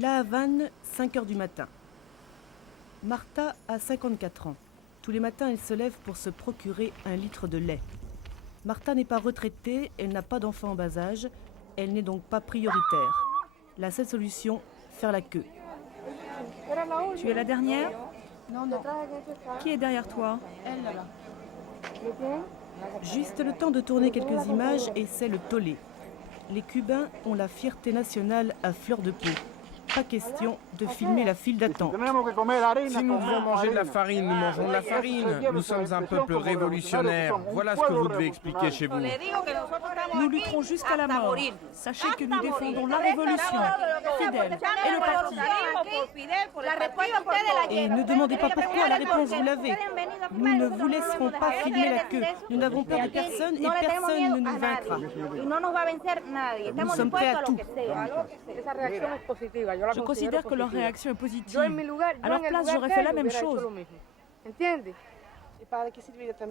La Havane, 5 heures du matin. Marta a 54 ans. Tous les matins, elle se lève pour se procurer un litre de lait. Marta n'est pas retraitée, elle n'a pas d'enfant en bas âge, elle n'est donc pas prioritaire. La seule solution, faire la queue. Tu es la dernière? Non. Qui est derrière toi? Elle, là. Juste le temps de tourner quelques images et c'est le tollé. Les Cubains ont la fierté nationale à fleur de peau. Pas question de filmer la file d'attente. Si nous devons manger de la farine, nous mangeons de la farine. Nous sommes un peuple révolutionnaire. Voilà ce que vous devez expliquer chez vous. Nous lutterons jusqu'à la mort. Sachez que nous défendons la révolution, Fidel et le parti. Et ne demandez pas pourquoi, la réponse vous l'avez. Nous ne vous laisserons pas filmer la queue. Nous n'avons peur de personne et personne ne nous vaincra. Nous sommes prêts à tout. Je considère que leur réaction est positive. À leur place, j'aurais fait la même chose.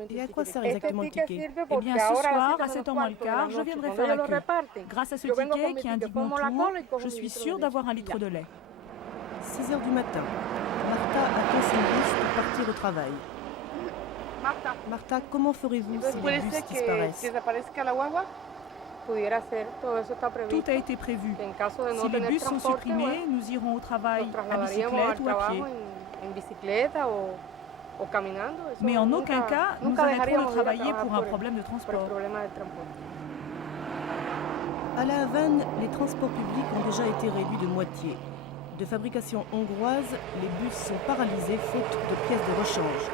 Et à quoi sert exactement le ticket? Eh bien, ce soir, à 7h moins le quart, je viendrai faire la queue. Grâce à ce ticket qui indique mon tour, je suis sûre d'avoir un litre de lait. 6 heures du matin. Marta attend son bus pour partir au travail. Marta, comment ferez-vous si les bus disparaissent? Tout a été prévu. Si les bus sont supprimés, nous irons au travail à bicyclette ou à pied. Mais en aucun cas, nous arrêterons de travailler pour un problème de transport. À La Havane, les transports publics ont déjà été réduits de moitié. De fabrication hongroise, les bus sont paralysés faute de pièces de rechange.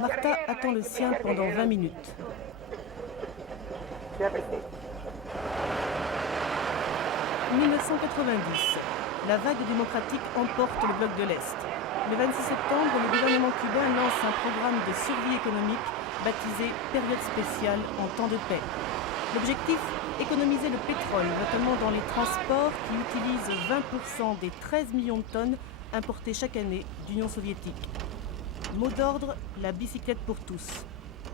Marta attend le sien pendant 20 minutes. 1990, la vague démocratique emporte le bloc de l'Est. Le 26 septembre, le gouvernement cubain lance un programme de survie économique baptisé Période spéciale en temps de paix. L'objectif, économiser le pétrole, notamment dans les transports qui utilisent 20% des 13 millions de tonnes importées chaque année d'Union soviétique. Mot d'ordre, la bicyclette pour tous.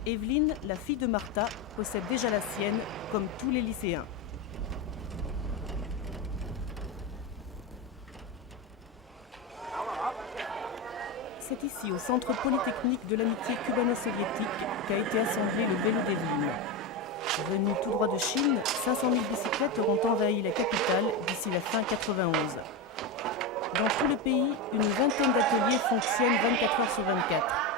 Evelyne, la fille de Marta, possède déjà la sienne, comme tous les lycéens. C'est ici, au centre polytechnique de l'amitié cubano-soviétique, qu'a été assemblé le vélo d'Evelyne. Venu tout droit de Chine, 500 000 bicyclettes auront envahi la capitale d'ici la fin 91. Dans tout le pays, une vingtaine d'ateliers fonctionnent 24 heures sur 24.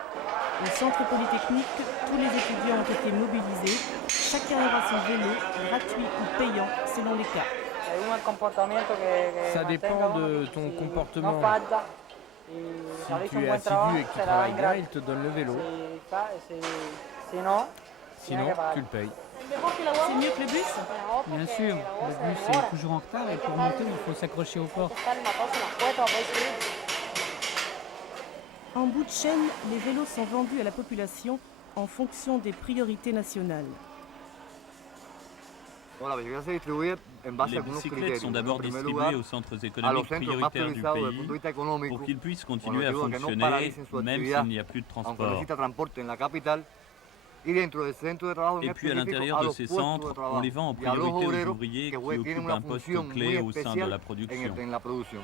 Au centre polytechnique, tous les étudiants ont été mobilisés. Chacun aura son vélo, gratuit ou payant, selon les cas. Ça dépend de ton comportement. Si tu es assidu et que tu travailles bien, ils te donnent le vélo. Sinon, tu le payes. C'est mieux que le bus? Bien sûr, le bus est toujours en retard et pour monter, il faut s'accrocher aux portes. En bout de chaîne, les vélos sont vendus à la population en fonction des priorités nationales. Les bicyclettes sont d'abord distribuées aux centres économiques prioritaires du pays pour qu'ils puissent continuer à fonctionner même s'il n'y a plus de transport. Et puis à l'intérieur de ces centres, on les vend en priorité aux ouvriers qui occupent un poste clé au sein de la production.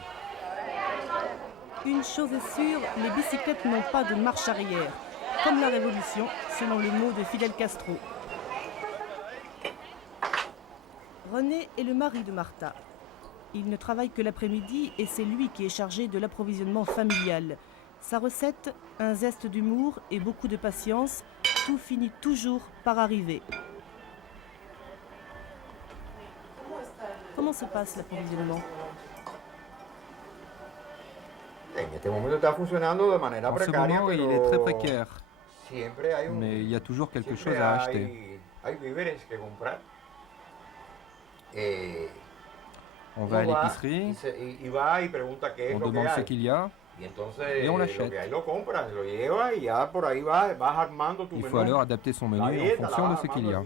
Une chose est sûre, les bicyclettes n'ont pas de marche arrière, comme la révolution, selon les mots de Fidel Castro. René est le mari de Marta. Il ne travaille que l'après-midi et c'est lui qui est chargé de l'approvisionnement familial. Sa recette, un zeste d'humour et beaucoup de patience, tout finit toujours par arriver. Comment se passe l'approvisionnement? En ce moment, il est très précaire. Mais il y a toujours quelque chose à acheter. On va à l'épicerie, on demande ce qu'il y a et on l'achète. Il faut alors adapter son menu en fonction de ce qu'il y a.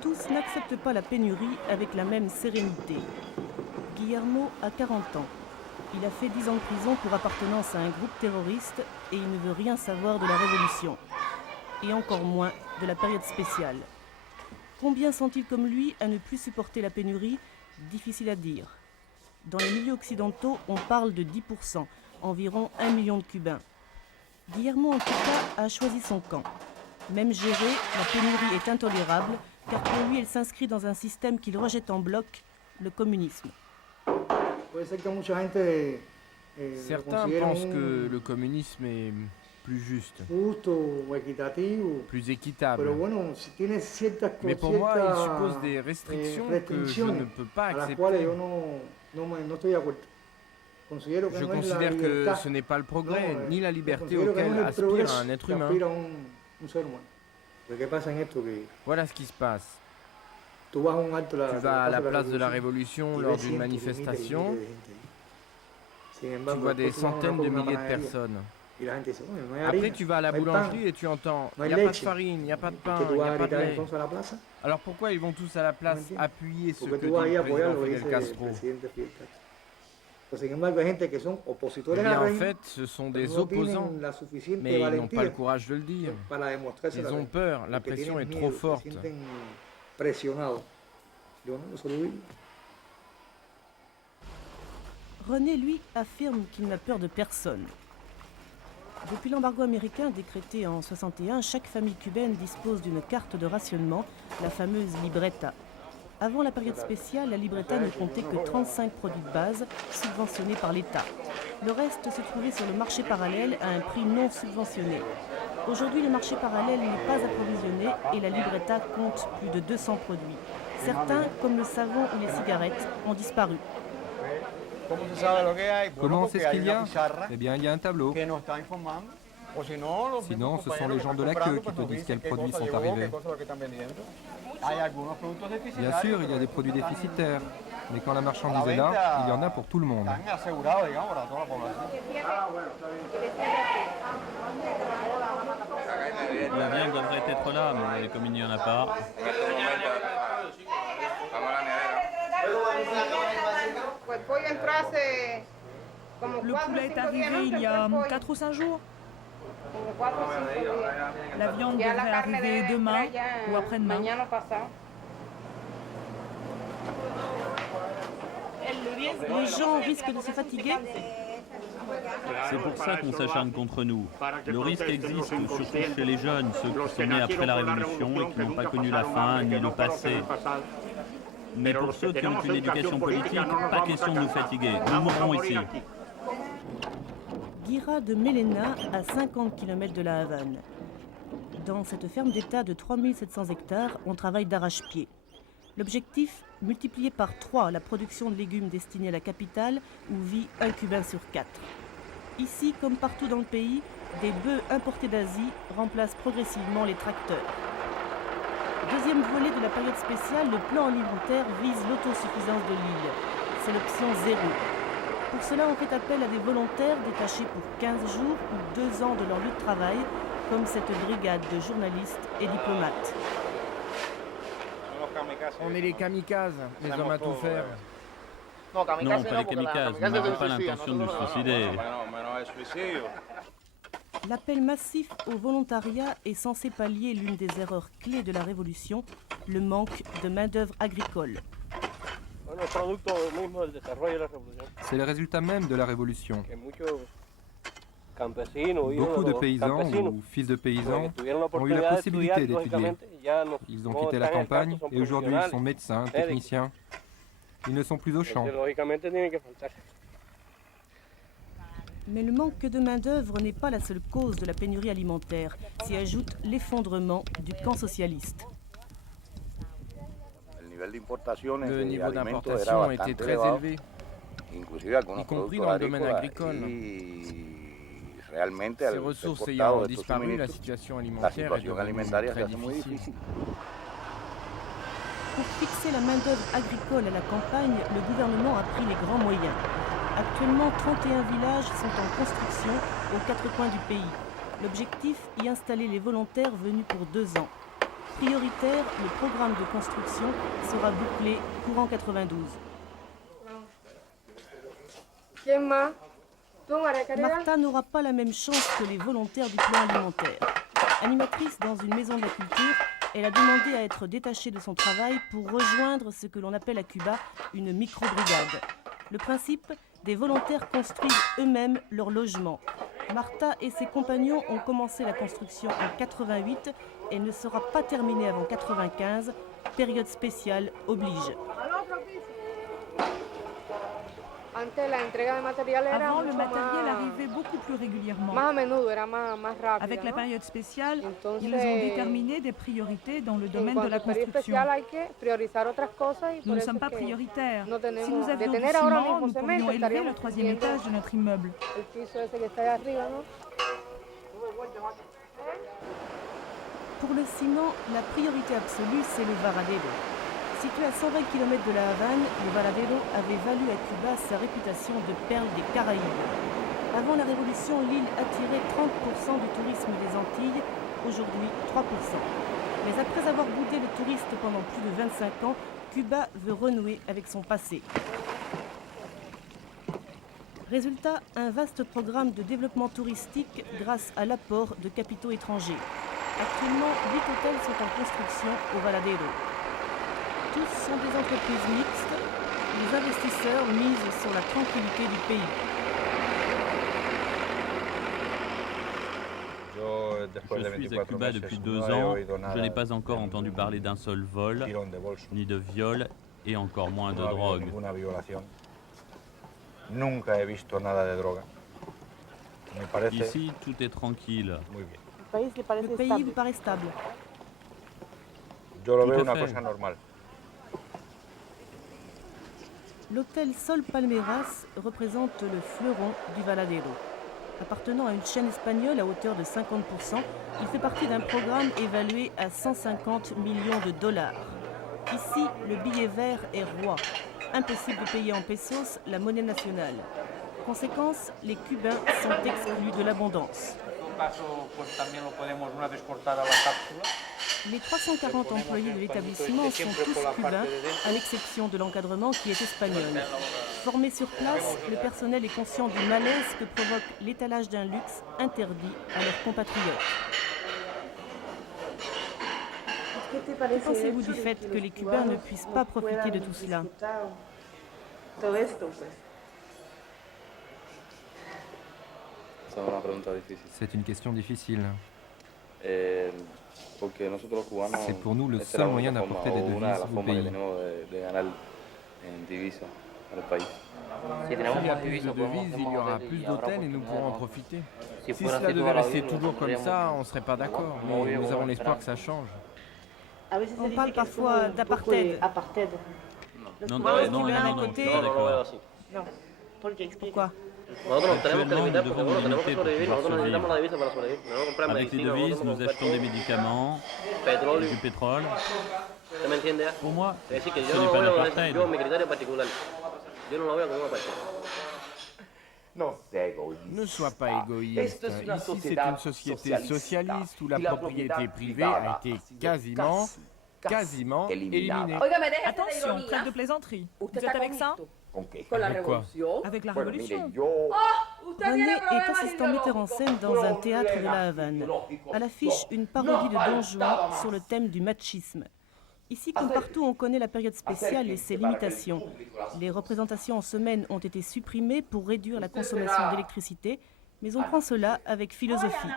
Tous n'acceptent pas la pénurie avec la même sérénité. Guillermo a 40 ans. Il a fait 10 ans de prison pour appartenance à un groupe terroriste et il ne veut rien savoir de la révolution. Et encore moins de la période spéciale. Combien sont-ils comme lui à ne plus supporter la pénurie? Difficile à dire. Dans les milieux occidentaux, on parle de 10%, environ 1 million de Cubains. Guillermo Antequera a choisi son camp. Même gérée, la pénurie est intolérable, car pour lui, elle s'inscrit dans un système qu'il rejette en bloc, le communisme. Certains pensent que le communisme est plus juste, plus équitable. Mais pour moi, il suppose des restrictions que je ne peux pas accepter. Je considère que ce n'est pas le progrès, ni la liberté auquel aspire un être humain. Voilà ce qui se passe. Tu vas à la place de la Révolution lors d'une manifestation, tu vois des centaines de milliers de personnes. Après, tu vas à la boulangerie et tu entends « il n'y a pas de farine, il n'y a pas de pain, il n'y a pas de lait ». Alors pourquoi ils vont tous à la place appuyer ce que dit le président Fidel Castro? Eh bien, en fait, ce sont des opposants, mais ils n'ont pas le courage de le dire. Ils ont peur, la pression est trop forte. René, lui, affirme qu'il n'a peur de personne. Depuis l'embargo américain décrété en 1961, chaque famille cubaine dispose d'une carte de rationnement, la fameuse libreta. Avant la période spéciale, la libreta ne comptait que 35 produits de base subventionnés par l'État. Le reste se trouvait sur le marché parallèle à un prix non subventionné. Aujourd'hui, le marché parallèle n'est pas approvisionné et la libreta compte plus de 200 produits. Certains, comme le savon ou les cigarettes, ont disparu. Comment on sait ce qu'il y a? Eh bien, il y a un tableau. Sinon, ce sont les gens de la queue qui te disent quels produits sont arrivés. Bien sûr, il y a des produits déficitaires, mais quand la marchandise est là, il y en a pour tout le monde. La viande devrait être là, mais comme il n'y en a pas... Le poulet est arrivé il y a 4 ou 5 jours. La viande devrait arriver demain ou après-demain. Les gens risquent de se fatiguer. C'est pour ça qu'on s'acharne contre nous. Le risque existe, surtout chez les jeunes, ceux qui sont nés après la Révolution et qui n'ont pas connu la fin ni le passé. Mais pour ceux qui ont une éducation politique, pas question de nous fatiguer. Nous mourrons ici. Guira de Melena, à 50 km de la Havane. Dans cette ferme d'État de 3700 hectares, on travaille d'arrache-pied. L'objectif, multiplier par 3 la production de légumes destinés à la capitale où vit un Cubain sur 4. Ici, comme partout dans le pays, des bœufs importés d'Asie remplacent progressivement les tracteurs. Deuxième volet de la période spéciale, le plan alimentaire vise l'autosuffisance de l'île. C'est l'option 0. Pour cela, on fait appel à des volontaires détachés pour 15 jours ou 2 ans de leur lieu de travail, comme cette brigade de journalistes et diplomates. On est les kamikazes, les hommes à tout faire. Non, pas les kamikazes, nous n'avons pas l'intention de nous suicider. L'appel massif au volontariat est censé pallier l'une des erreurs clés de la Révolution, le manque de main-d'œuvre agricole. C'est le résultat même de la Révolution. Beaucoup de paysans ou fils de paysans ont eu la possibilité d'étudier. Ils ont quitté la campagne et aujourd'hui ils sont médecins, techniciens. Ils ne sont plus au champ. Mais le manque de main-d'œuvre n'est pas la seule cause de la pénurie alimentaire. S'y ajoute l'effondrement du camp socialiste. Le niveau d'importation était très élevé, y compris dans le domaine agricole. Ces ressources ayant disparu, la situation alimentaire est devenue très difficile. Pour fixer la main-d'œuvre agricole à la campagne, le gouvernement a pris les grands moyens. Actuellement, 31 villages sont en construction aux 4 coins du pays. L'objectif, y installer les volontaires venus pour 2 ans. Prioritaire, le programme de construction sera bouclé courant 92. Martha n'aura pas la même chance que les volontaires du plan alimentaire. Animatrice dans une maison de la culture, Elle a demandé à être détachée de son travail pour rejoindre ce que l'on appelle à Cuba une micro-brigade. Le principe, des volontaires construisent eux-mêmes leur logement. Marta et ses compagnons ont commencé la construction en 88 et ne sera pas terminée avant 95, période spéciale oblige. Avant, le matériel arrivait beaucoup plus régulièrement. Avec la période spéciale, ils ont déterminé des priorités dans le domaine de la construction. Nous ne sommes pas prioritaires. Si nous avions du ciment, nous pourrions élever le 3e étage de notre immeuble. Pour le ciment, la priorité absolue, c'est le Varadero. Situé à 120 km de la Havane, le Varadero avait valu à Cuba sa réputation de perle des Caraïbes. Avant la Révolution, l'île attirait 30% du tourisme des Antilles, aujourd'hui 3%. Mais après avoir boudé le touriste pendant plus de 25 ans, Cuba veut renouer avec son passé. Résultat, un vaste programme de développement touristique grâce à l'apport de capitaux étrangers. Actuellement, 8 hôtels sont en construction au Varadero. Tous sont des entreprises mixtes. Les investisseurs misent sur la tranquillité du pays. Je suis à Cuba depuis 2 ans. Je n'ai pas encore entendu parler d'un seul vol, ni de viol, et encore moins de drogue. Ici, tout est tranquille. Le pays vous paraît stable. Tout à fait. L'hôtel Sol Palmeiras représente le fleuron du Varadero. Appartenant à une chaîne espagnole à hauteur de 50%, il fait partie d'un programme évalué à 150 millions de dollars. Ici, le billet vert est roi. Impossible de payer en pesos, la monnaie nationale. Conséquence, les Cubains sont exclus de l'abondance. Les 340 employés de l'établissement sont tous cubains, à l'exception de l'encadrement qui est espagnol. Formé sur place, le personnel est conscient du malaise que provoque l'étalage d'un luxe interdit à leurs compatriotes. Que pensez-vous du fait que les Cubains ne puissent pas profiter de tout cela ? C'est une question difficile. C'est pour nous le seul moyen d'apporter des devises au pays. S'il y a plus de devises, il y aura plus d'hôtels et nous pourrons en profiter. Si cela devait rester toujours comme ça, on ne serait pas d'accord, mais nous avons l'espoir que ça change. On parle parfois d'apartheid. Non, d'accord. Pourquoi ? Actuellement, nous devons nous limiter pour pouvoir survivre. Avec les devises, nous achetons des médicaments, du pétrole. Pour moi, ce n'est pas l'apartheid. Ne sois pas égoïste. Ici, c'est une société socialiste où la propriété privée a été quasiment éliminée. Attention, trêve de plaisanterie. Vous êtes avec ça ? Avec quoi ? Avec la révolution. René est assistant metteur en scène dans un théâtre de la Havane. À l'affiche, une parodie de Don Juan sur le thème du machisme. Ici, comme partout, on connaît la période spéciale et ses limitations. Les représentations en semaine ont été supprimées pour réduire la consommation d'électricité, mais on prend cela avec philosophie.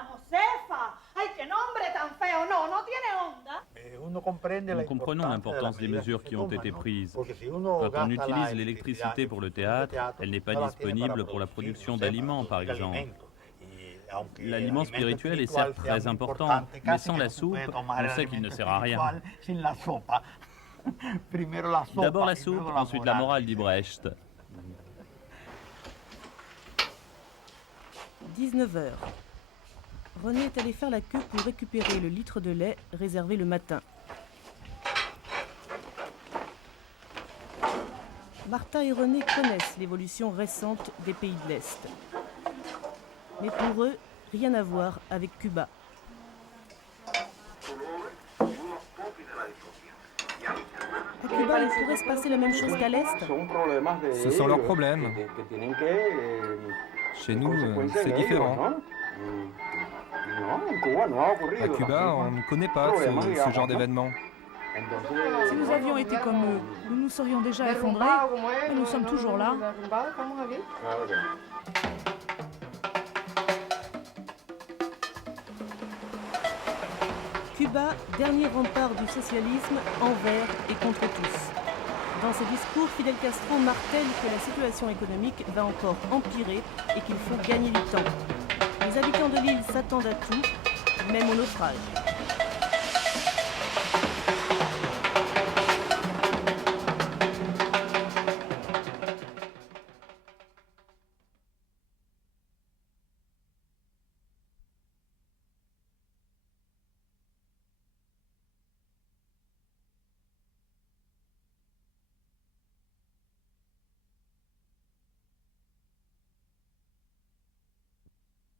Nous comprenons l'importance des mesures qui ont été prises. Quand on utilise l'électricité pour le théâtre, elle n'est pas disponible pour la production d'aliments, par exemple. L'aliment spirituel est certes très important, mais sans la soupe, on sait qu'il ne sert à rien. D'abord la soupe, ensuite la morale, dit Brecht. 19h. René est allé faire la queue pour récupérer le litre de lait réservé le matin. Marta et René connaissent l'évolution récente des pays de l'Est. Mais pour eux, rien à voir avec Cuba. À Cuba, il pourrait se passer la même chose qu'à l'Est ? Ce sont leurs problèmes. Chez nous, c'est différent. À Cuba, on ne connaît pas ce genre d'événement. Si nous avions été comme eux, nous nous serions déjà effondrés, mais nous sommes toujours là. Cuba, dernier rempart du socialisme, envers et contre tous. Dans ses discours, Fidel Castro martèle que la situation économique va encore empirer et qu'il faut gagner du temps. Les habitants de l'île s'attendent à tout, même au naufrage.